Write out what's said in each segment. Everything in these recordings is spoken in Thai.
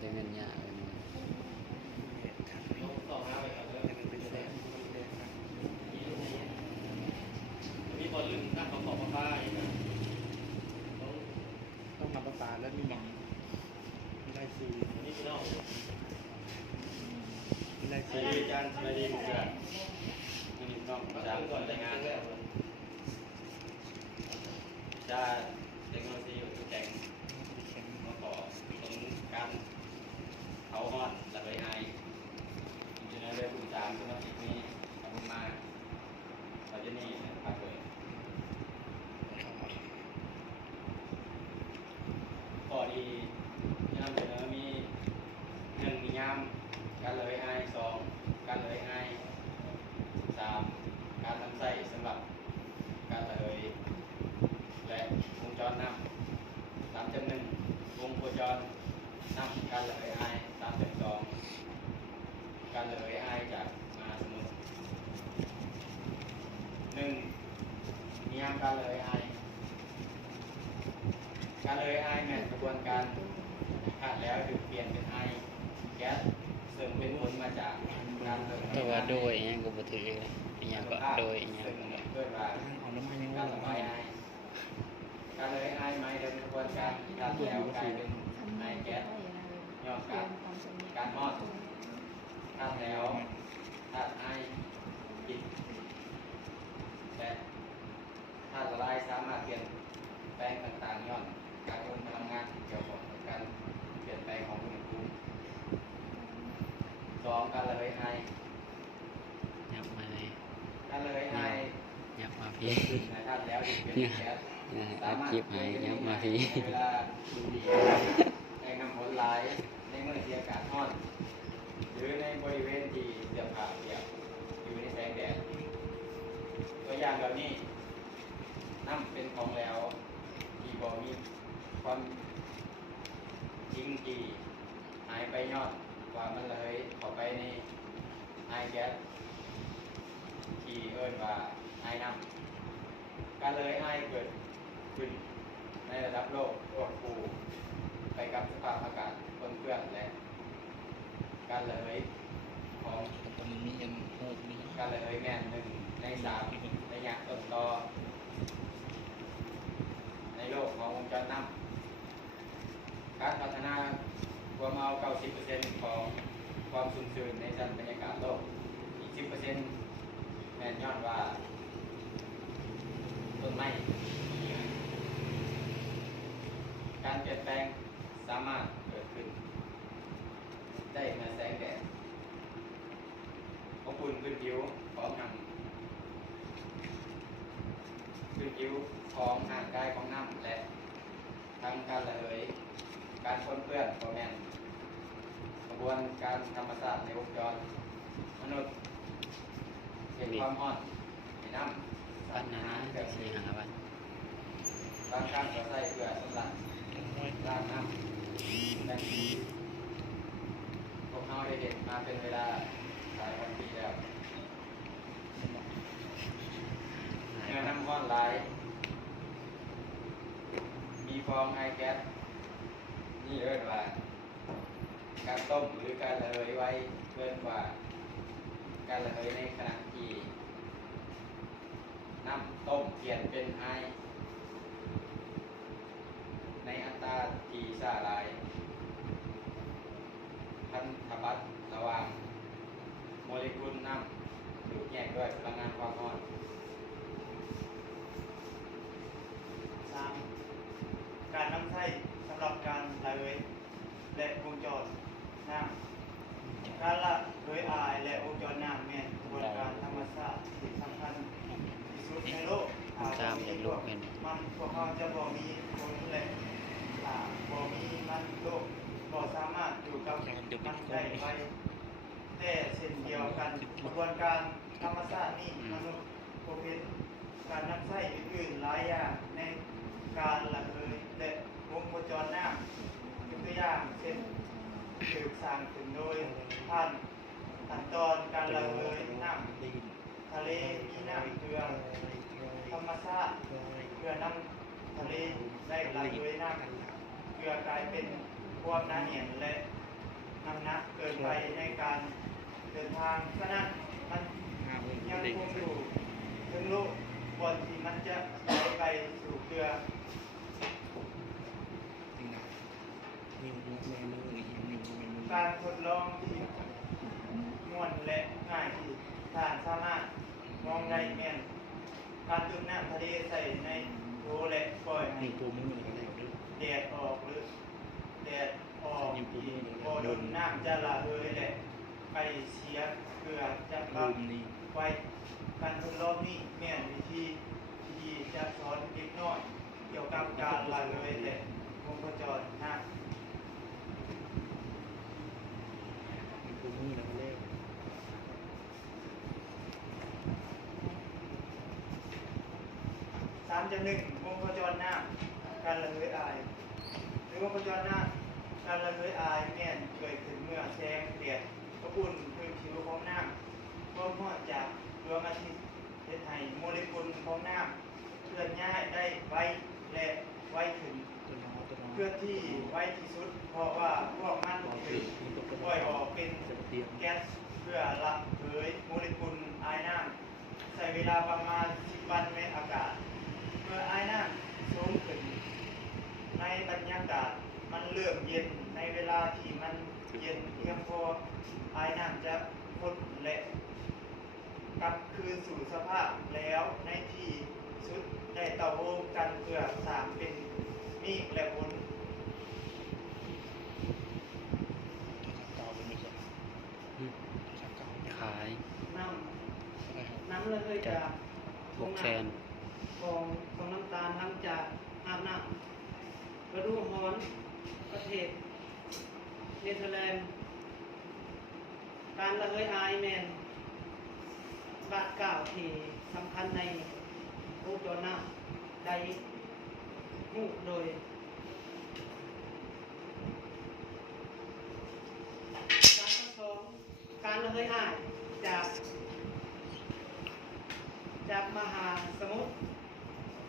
แต่เงินยากเลยมีคนลืมตั้งขอป้าอีกนะต้องทำประสานแล้วมีหมองมีลายสีนี่พี่น้องมีลาย ส สี วัสดีอาจารย์สวัสดีเพื่อนนี่น้องอาจารย์ก่อนแต่งงานแล้วจะเทคโนโลยีอยู่แข่งมาขอตรงการเขาฮอนระเบิดไอจริงๆแล้วเรื่องคุณจามสมาชิกนี้ขอบคุณมากเราจะนี่นะครับเลยข้อดีที่นำเสนอมี1มียามการเลยไอ2การเลยไอ3การทำไส้สำหรับการเลยและวงจรน้ำ3.1วงโคจรน้ำการเลยไอ3.2การเลยไอจากมหาสมุทร1มียามการเลยไอการเลยไอแม่นกระบวนการขาดแล้วถูกเปลี่ยนเป็นไอแก๊สซึ่งเป็นผลมาจากการระเบิด แต่ว่าโดยอย่างก็บ่ถือเลยอย่างก็โดยอย่าง ซึ่ง ก็ เกิดว่า เอาน้ำมันยัง การ ว่า ระบายไอการระบายไอหมายถึงกระบวนการการแล้วกลายเป็นไอแก๊สย่อการมอดธาตุแล้วธาตุไอจิตและธาตุละลายสามารถเปลี่ยนแปลงต่างๆย้อนการโอนพลังงานเกี่ยวกับการเปลี่ยนแปลงของอุณหภูมิ2การระบายไอ ยับมาเลย การระบายไอ ยับมา เกิ พี่ ดขึ้นในธาตุแล้วที่เป็นแก๊ส อัดคลิปให้ยับมาพี่ เวลาดูดีในน้ำฝนไหลในเมื่อที่อากาศร้อนหรือในบริเวณที่เสื่อมผ่าเปียกอยู่ในแสงแดดตัวอย่างเหล่านี้น้ำเป็นของแล้วที่บ่มีความจริงจีหายไปยอดว่ามันเลยเข้าไปในไอแก๊สที่เอิ้นว่าไอน้ำการเลยไอเกิดขึ้นในระดับโลกควบคู่ไปกับสภาพอากาศปนเปื้อนและการระเหยของ ตอนนี้มีอันโหดมี การระเหยแม่น1 ใน 3ระยะต้นตอในโลกของวงจรน้ำการพัฒนาความเอา 90% ของความสุ่มเสี่ยงในชั้นบรรยากาศโลกอีก 10% แม่นย้อนว่าต้นไม้การเปลี่ยนแปลงสามารถเกิดขึ้นได้เมื่อแสงแดดอบอุ่นพื้นผิวของน้ำพื้นผิวของร่างกายของน้ำและทางการระเหยการปนเปื้อนของแม่นกระบวนการธรรมชาติในวงจรมนุษย์เห็นความร้อนในน้ำ ปัญหา เกิด สี่ ขึ้น หาวัน บางครั้งก็ใส่เพื่อสำหรับล้างน้ำแต่ที่พวกเขาได้เห็นมาเป็นเวลาหลายพันปีแล้วเนื้อน้ำก้อนลาย มีฟองไอแก๊สนี่เรียกว่าการต้มหรือการระเหยไว้เกินกว่าการระเหยในขณะที่น้ำต้มเปลี่ยนเป็นไอในอัตราที่ช้าหลายพันธบัตรระหว่างโมเลกุลน้ำถูกแยกด้วยพลังงานความร้อน 3. การนำไส้สำหรับการระเหยและวงจรน้ำการละเหยอายและวงจรน้ำแม่นกระบวนการธรรมชาติที่สำคัญที่สุดในโลกมันพวกเขาจะบ่มีคนและบ่มีมันโลกบ่สามารถอยู่กับมันได้ไปแต่เช่นเดียวกันกระบวนการธรรมชาตินี้มนุษย์พบเห็นการนำไส้อื่นๆหลายอย่างในการระเหยและวงโคจรน้ำยกตัวอย่างเช่นถูกสร้างขึ้นโดยผ่านขั้นตอนการระเหยน้ำทะเลมีน้ำเกลือธรรมชาติเกลือน้ำทะเลได้ระเหยน้ำเกลือกลายเป็นความหนาแน่นและ น้ำหนักเกินไปในการเดินทางฉะนั้นมัน งามเลย ยัง เด็ก คงอยู่ถึงลูกบนที่มันจะไหลไปสู่เกลือ จริงนะนิ้วแม่มืออีกนิ้วแม่มือ การทดลองที่ม่วนและง่ายที่ท่านสามารถมองได้แม่นการจุ่มน้ำทะเลใส่ในโถและปล่อยให้ นิ้วโป้มือก็ได้ด้วย แดดออกหรือแดดออกที่บ่โดนน้ำจะละเลยและไปเสียเกลือจะกลั ลื บ มนี่ ไว้การทดลองนี้แม่นวิธีที่จะสอนเด็กน้อยเกี่ยวกับการละเลยและวงจรน้ำ นิ้วโป้มือแล้วก็เล่ 3.1 วงโคจรน้ำการระเหยอายหรือวงโคจรน้ำการระเหยอายแม่นเกิดขึ้นเมื่อแสงแดดอบอุ่นพื้นผิวของน้ำก็ร้อนจากดวงอาทิตย์เฮ็ดให้โมเลกุลของน้ำเคลื่อนย้ายได้ไวและไวขึ้น ตัวน้องตัวน้อง เคลื่อนที่ไวที่สุด เพราะว่าพวกมัน ต่อ ถื ติ อ ดตัว ปล่อยออกเป็น จะเตรียม แก๊สเพื่อระเหยโมเลกุลไอน้ำใช้เวลาประมาณ 10 วันในอากาศ เมื่อไอน้ำสูงขึ้นในบรรยากาศมันเริ่มเย็นในเวลาที่มันเย็นเพียงพอไอน้ำจะพ้นและกลับคืนสู่สภาพแล้วในที่สุดได้ต่อโวกันเพื่อสร้างเป็นมีดและผล ต่อไปไม่ใช่ อืม ชักเก่า ขาย น้ อะไรครับ ำน้ำเลยจะ 600,000 ของน้ำตาลหลังจากอาบน้ำฤดูร้อนประเทศเนเธอร์แลนด์การระเหยอายแมนบาดกล่าวที่สำคัญในวงจรน้ำได้หูโดยการที่สองการระเหยอายจากมหาสมุทร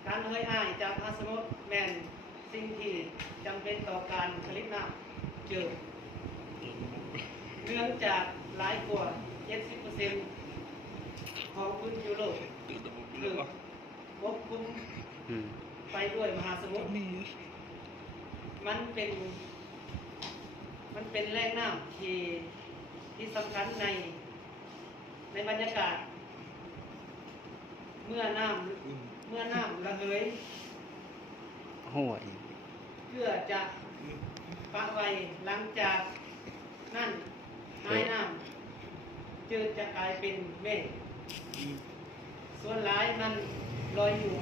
การระเหยอายจากมหาสมุทรแมนสิ่งที่จำเป็นต่อการผลิตน้ำจืดเนื่องจากหลายกว่า 70% ของพื้นผิวโลก ตื่นตัว คือควบคุม อืม ไปด้วยมหาสมุทร มี มันเป็นแหล่งน้ำที่สำคัญในบรรยากาศ เมื่อน้ำระเหย ห่วย เพื่อจะปะไว้หลังจากนั่นไอ้น้ำจืดจะกลายเป็นเมฆส่วนหลายมันลอยอยู่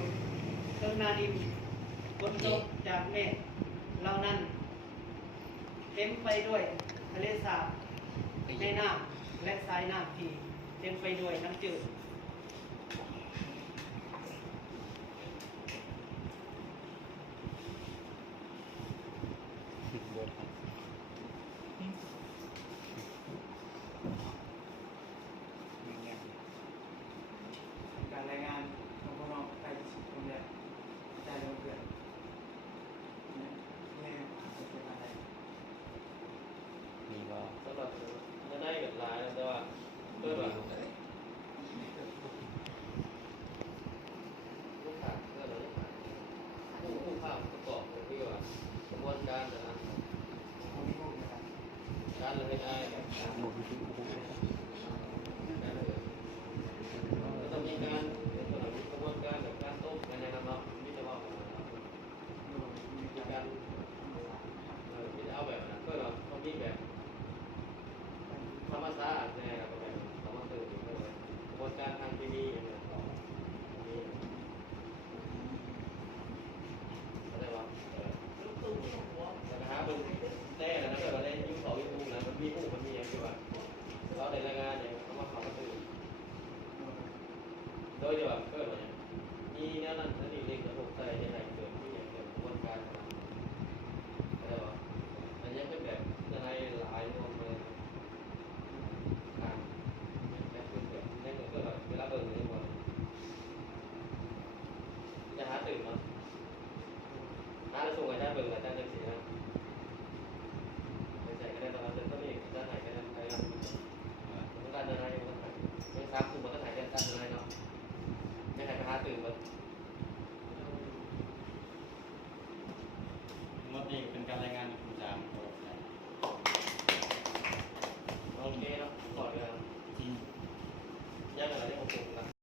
เทิงนาดินฝนตกจากเมฆเหล่านั้นเต็มไปด้วยทะเลสาบในน้ำและสายน้ำที่เต็มไปด้วยน้ำจืด บดครับ การรายงานของพวกเราไปที่สุดตรงนี้ได้ลงเกินนี่เป็นอะไร นี่ก็ สำหรับจะได้กับลายนะแต่ว่าเพื่อแบบลูกค้าเพื่ออะไรผู้ภาพประกอบเลยที่ว่ากระบวนการนะ ของที่พูดนะครับ การเลยได้ บด